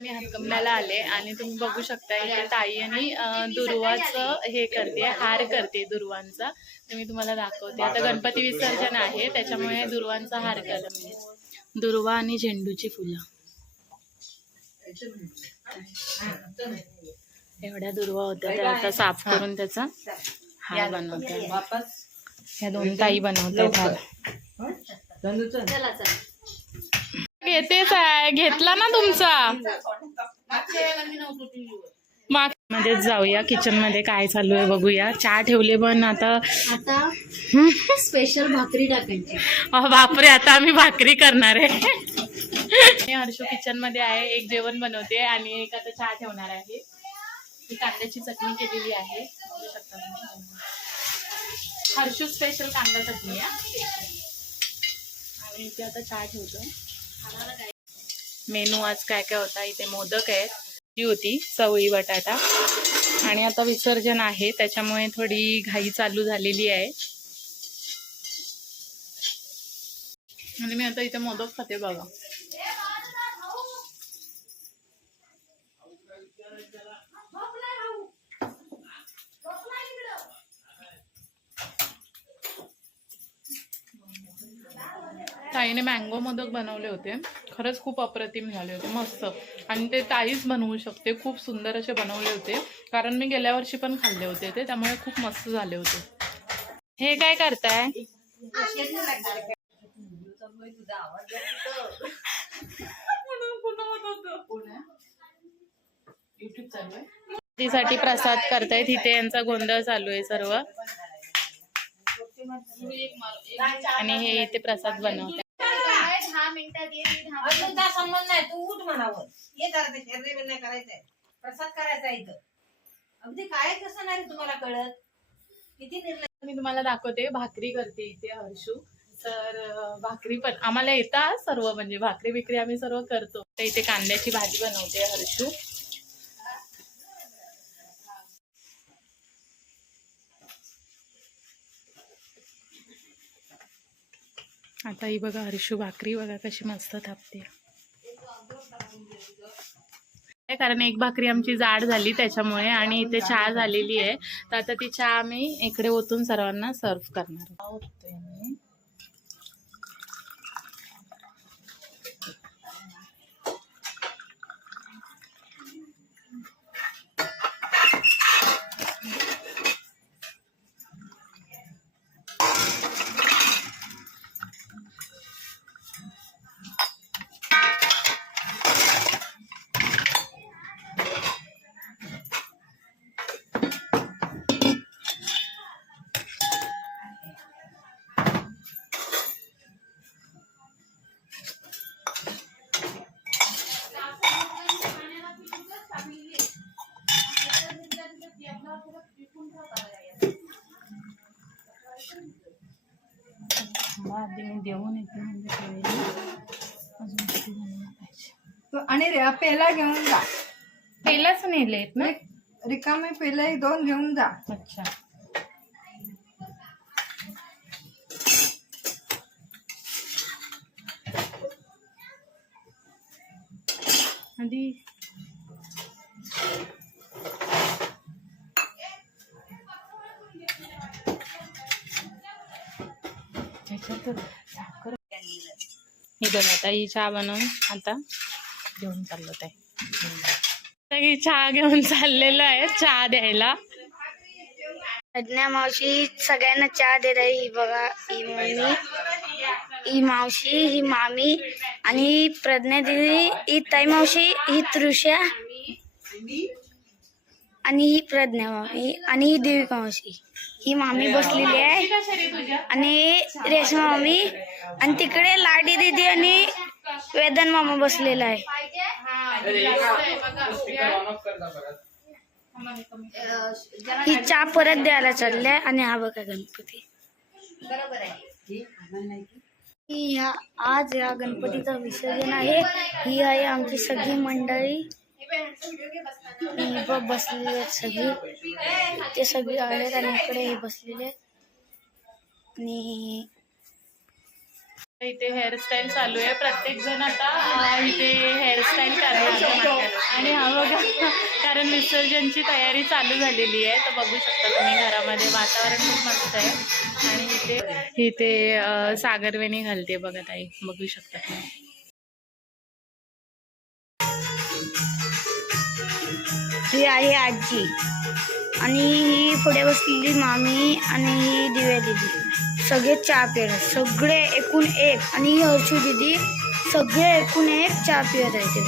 मी हातकंबल्याला आले आणि तुम्ही बघू शकता इथे ताई आणि दुर्वाचं हे करते हार करते दुर्वांचा. मी तुम्हाला दाखवते. आता गणपती विसर्जन आहे त्याच्यामुळे दुर्वांचा हार केला मी दुर्वा आणि झेंडूची फुलं. एवढ्या दुर्वा होत्या त्या आता साफ करून त्याचा हार बनवते. ह्या दोन ताई बनवतात. हार येतेच आहे. घेतला ना तुमचा? मागमध्ये जाऊया किचनमध्ये काय चालू आहे बघूया. चहा ठेवले पण आता आता स्पेशल भाकरी टाकायची. बापरे आता आम्ही भाकरी करणार आहे. मी हर्षू किचनमध्ये आहे. एक जेवण बनवते आणि एक आता चहा ठेवणार आहे. ही कांद्याची चटणी केलेली आहे. बघू शकता तुम्ही. हर्षू स्पेशल कांदा चटणी आहे. आणि इथे आता चहा ठेवतो मेनू आज काय काय होता? इथे मोदक आहेत. ती होती चवळी बटाटा. आणि आता विसर्जन आहे. त्याच्यामुळे थोडी घाई चालू झालेली आहे. आणि मी आता इथे मोदक खाते बघा. ताईने मँगो मोदक बनवले होते. खरंच खूप अप्रतिम झाले होते. मस्त. आणि ते ताईच बनवू शकते. खूप सुंदर असे बनवले होते. कारण मी गेल्या वर्षी पण खाल्ले होते ते. त्यामुळे खूप मस्त झाले होते. हे काय करताय? साठी प्रसाद करतायत तिथे यांचा गोंधळ चालू आहे सर्व. आणि हे इथे प्रसाद बनवतात दहा मिनिटात ये मी दहा संबंध नाही तू उठ म्हणावं. हे करायचं शरीर नाही करायचंय. प्रसाद करायचा इथं. अगदी काय कसं नाही रे तुम्हाला कळत? किती निर्णय? मी तुम्हाला दाखवते भाकरी करते इथे हर्षू. तर अं, भाकरी पण आम्हाला येतात सर्व म्हणजे भाकरी बिकरी आम्ही सर्व करतो. तर इथे कांद्याची भाजी बनवते हर्षू. आता ही बघा हर्षू भाकरी बघा कशी मस्त थापते. कारण एक भाकरी आमची जाड झाली त्याच्यामुळे आणि इथे चहा झालेली आहे. तर आता ती चहा आम्ही इकडे ओतून सर्वांना सर्व करणार आहोत. तो आणि रे- पेला घेऊन जा. पहिलाच नेलेत ना? रिकामे पेला दोन घेऊन जा. अच्छा. आधी. ह्याच्यात साखर. हे बघ आता ही चहा बनवून आता. घेऊन चाललो ते. चहा घेऊन चाललेलो आहे चहा द्यायला. प्रज्ञा मावशी सगळ्यांना चहा देत आहे ही बघा ही मम्मी ही मावशी ही मामी आणि प्रज्ञा दिदी ही ताई मावशी ही तृषा आणि ही प्रज्ञा मामी आणि ही देविका मावशी. ही मामी बसलेली आहे आणि रेशमा मामी आणि तिकडे लाडी दिदी आणि वेदन मामा बसलेला आहे. ही चहा परत द्यायला चालल्या आणि हा बघा गणपती. ही आज या गणपतीचा विसर्जन आहे. ही आहे आमची सगळी मंडळी. बसलेली आहेत सगळी. ते सगळी आहेत आणि इकडे हे बसलेले आहेत. आणि इथे हेअरस्टाईल चालू आहे. प्रत्येक जण आता इथे हेअरस्टाईल करणार कारण विसर्जनची तयारी चालू झालेली आहे तर बघू शकता तुम्ही घरामध्ये वातावरण खूप मस्त आहे. आणि इथे इथे सागरवेणी घालते बघा ताई. बघू शकता तुम्ही. ही आहे आजी. आणि ही पुढे बसलेली मामी आणि ही दिव्या दिदी. सगळे चहा पिणार सगळे एकूण एक. आणि ही हर्षू दिदी सगळे एकूण एक चहा पित आहे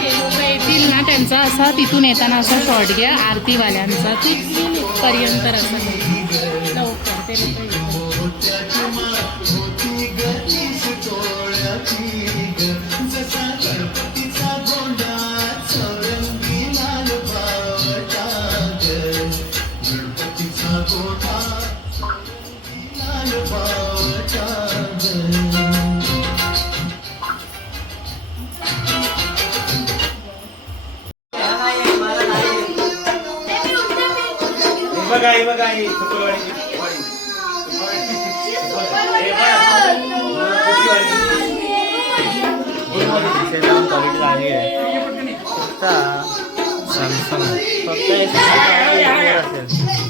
ते लोक येतील ना त्यांचा असा तिथून येताना असा शॉर्ट घ्या आरतीवाल्यांचा तिथून पर्यंत असं. लवकर ते बघा हे बघा हे शुक्रवारी सॅमसंग फक्त बाबा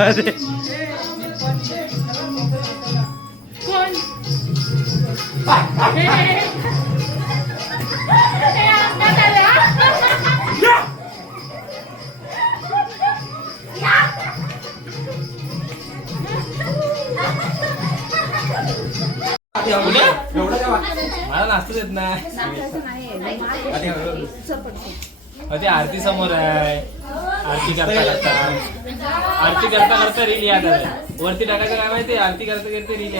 अरे कोण देत नाही. ते आरती समोर आहे. आरती करता करता. आरती करता करता रील याद आलं. वरती टाकायचं काय माहिती आरती करता करता रील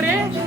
comprei.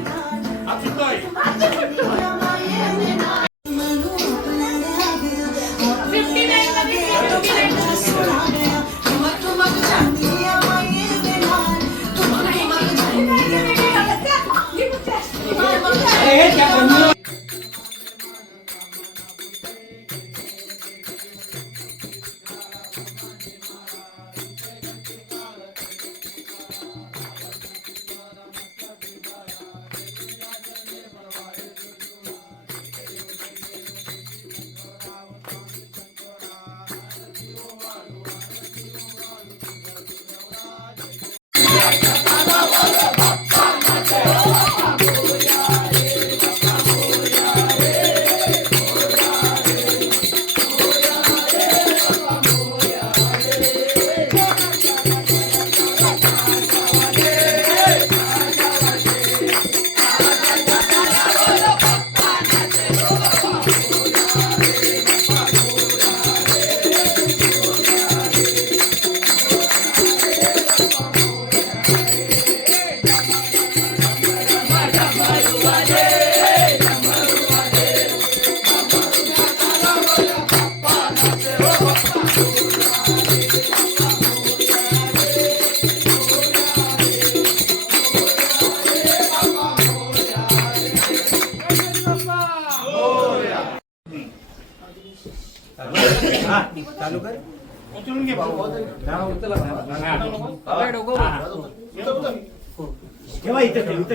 नाही टाकायचा.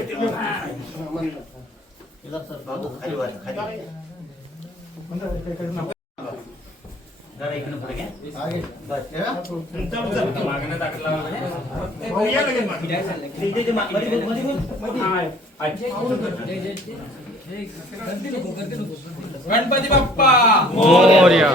बापरे मागणं टाकला गणपती बाप्पा जायचं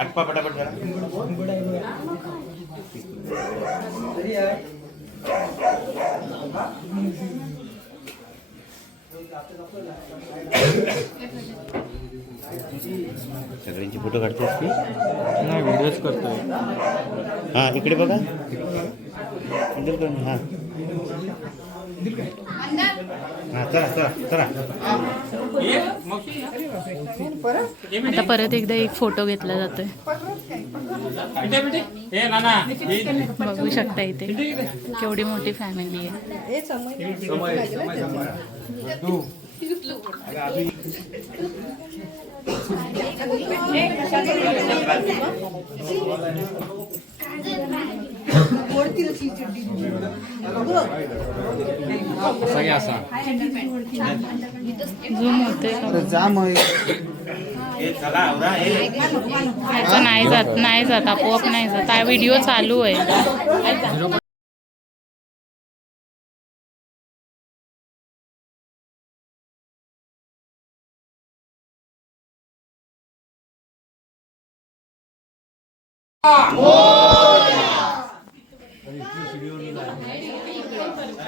आटपा पटापट करा सगळ्यांची फोटो काढतेस की? नाही व्हिडिओच करतोय. हा इकडे बघा. हा. हा चला चला चला. आता परत एकदा एक फोटो घेतला जातोय. हे नाना बघू शकता इथे. केवढी मोठी फॅमिली आहे. सगळे असा झूम होते नाही जात नाही जात आपोआप नाही जात. हा व्हिडिओ चालू आहे.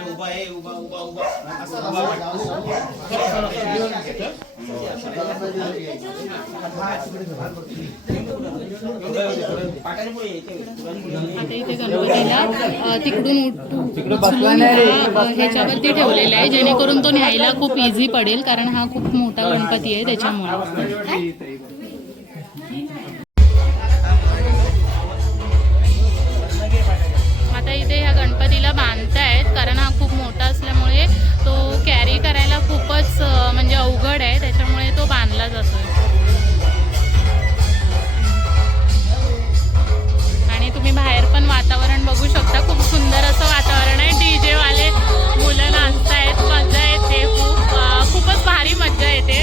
उभा आहे उभा उभा उभा असं आता इथे गणपतीला तिकडून ह्याच्यावरती ठेवलेला आहे जेणेकरून तो न्यायला खूप इझी पडेल कारण हा खूप मोठा गणपती आहे त्याच्यामुळे. गणपतीला आहेत कारण हा खूप मोठा असल्यामुळे तो कॅरी करायला खूपच म्हणजे अवघड आहे. त्याच्यामुळे तो बांधला जातो आणि तुम्ही बाहेर पण वातावरण बघू शकता. खूप सुंदर असं वातावरण आहे. डी जेवाले मुलं नाचतायत मजा येते. खूप खूपच भारी मजा येते.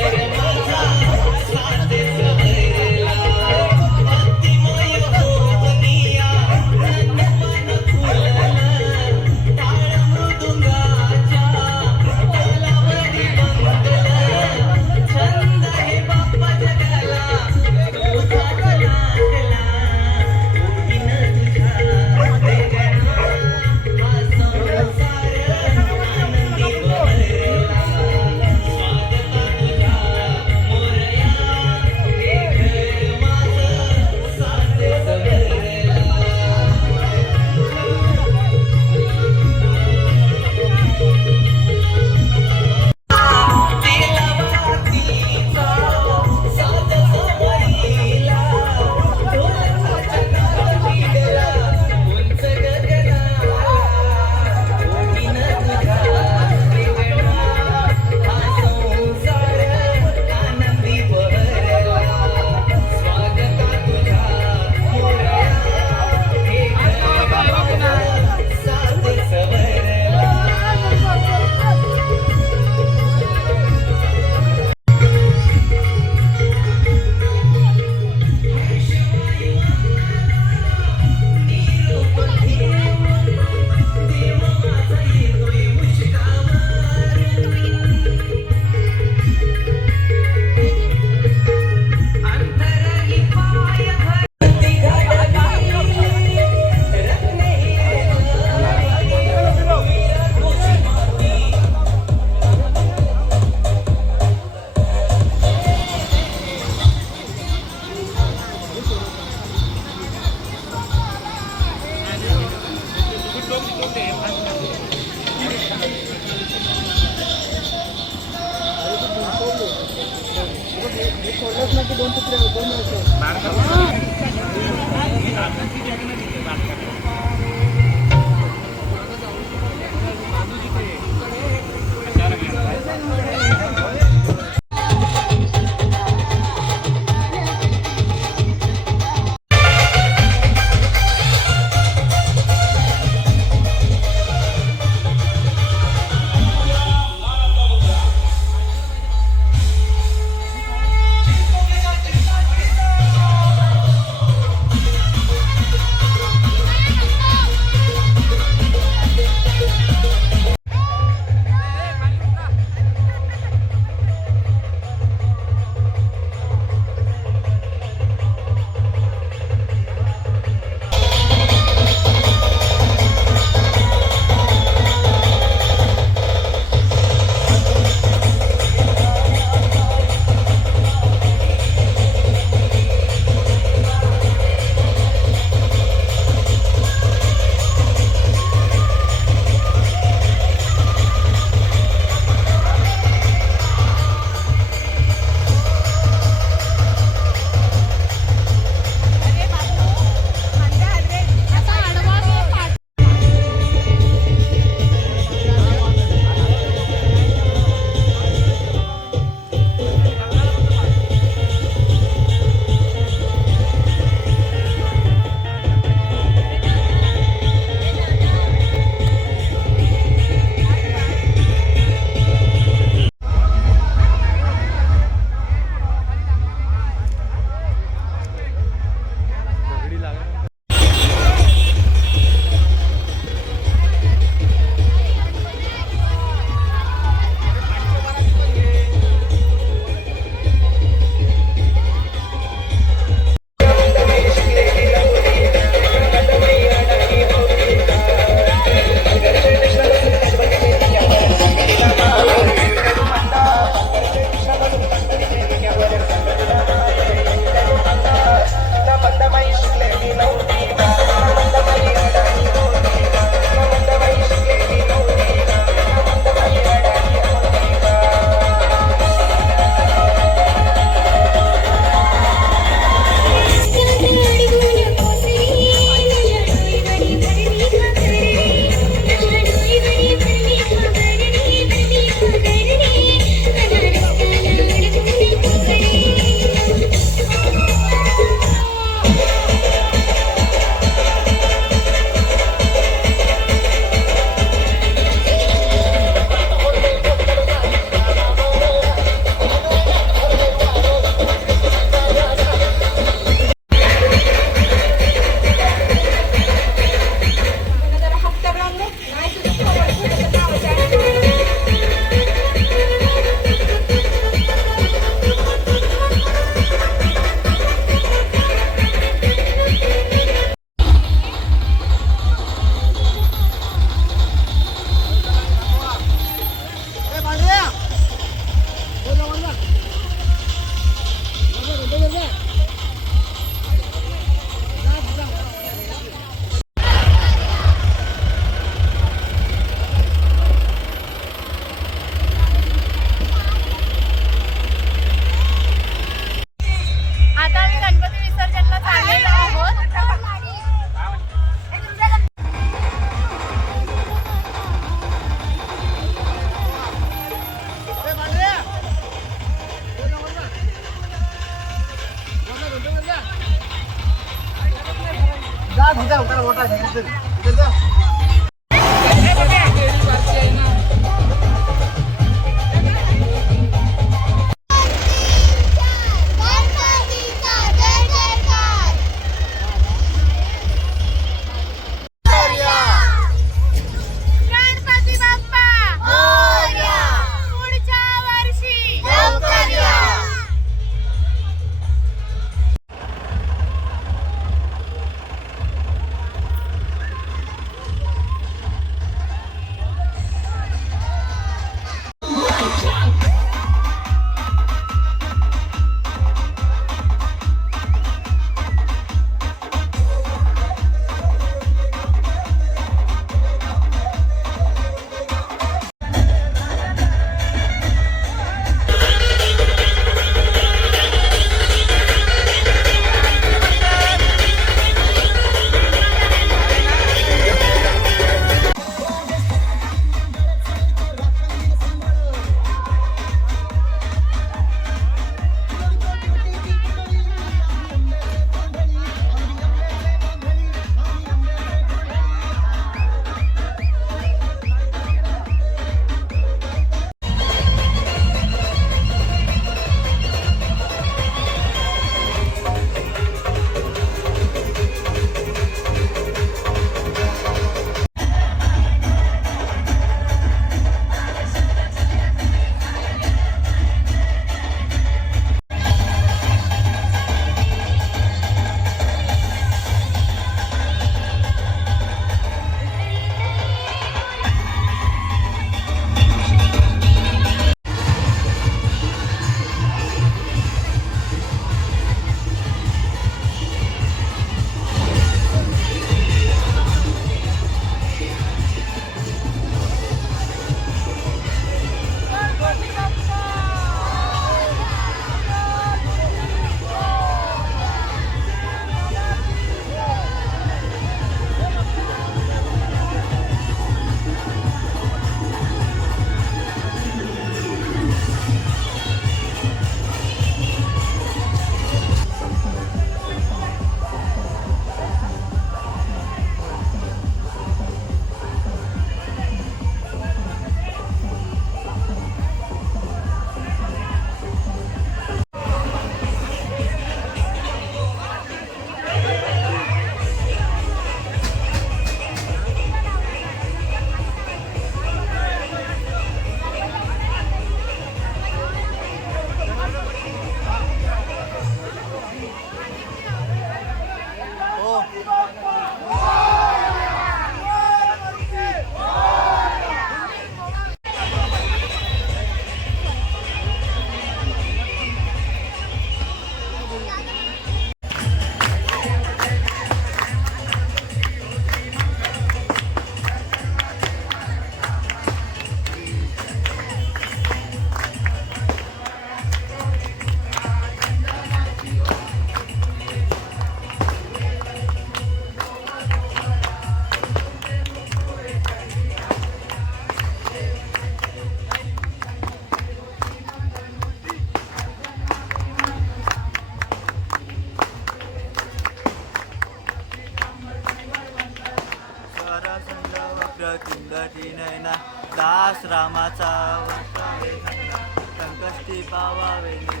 दास रामाचा वर्षावे थंडा संकष्टी पावावे.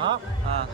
हा.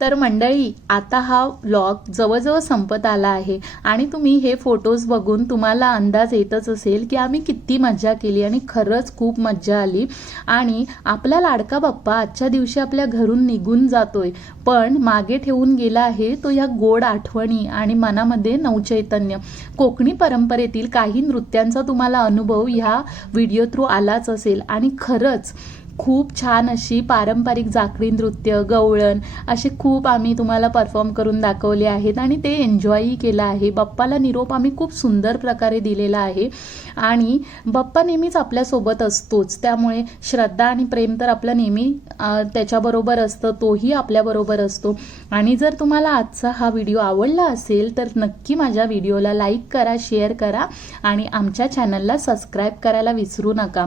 तर मंडळी आता हा व्लॉग जवळजवळ संपत आला आहे आणि तुम्ही हे फोटोज बघून तुम्हाला अंदाज येतच असेल की आम्ही किती मज्जा केली आणि खरंच खूप मज्जा आली. आणि आपला लाडका बाप्पा आजच्या दिवशी आपल्या घरून निघून जातोय पण मागे ठेवून गेला आहे तो या गोड आठवणी आणि मनामध्ये नवचैतन्य. कोकणी परंपरेतील काही नृत्यांचा तुम्हाला अनुभव ह्या व्हिडिओ थ्रू आलाच असेल. आणि खरंच खूप छान अशी पारंपरिक जाकडी नृत्य गवळण असे खूप आम्ही तुम्हाला परफॉर्म करून दाखवले आहेत आणि ते एन्जॉयही केलं आहे. बाप्पाला निरोप आम्ही खूप सुंदर प्रकारे दिलेला आहे. आणि बाप्पा नेहमीच आपल्यासोबत असतोच. त्यामुळे श्रद्धा आणि प्रेम तर आपलं नेहमी त्याच्याबरोबर असतं तोही आपल्याबरोबर असतो. आणि जर तुम्हाला आजचा हा व्हिडिओ आवडला असेल तर नक्की माझ्या व्हिडिओला लाईक करा शेअर करा आणि आमच्या चॅनलला सबस्क्राईब करायला विसरू नका.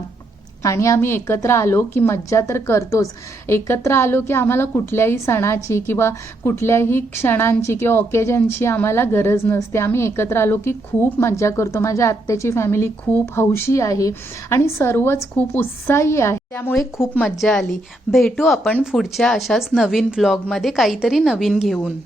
आणि आम्ही एकत्र आलो की मज्जा तर करतोच. एकत्र आलो की आम्हाला कुठल्याही सणाची किंवा कुठल्याही क्षणांची किंवा ऑकेजनची आम्हाला गरज नसते. आम्ही एकत्र आलो की खूप मज्जा करतो. माझ्या आत्याची फॅमिली खूप हौशी आहे आणि सर्वच खूप उत्साही आहे. त्यामुळे खूप मज्जा आली. भेटू आपण पुढच्या अशाच नवीन व्लॉगमध्ये काहीतरी नवीन घेऊन.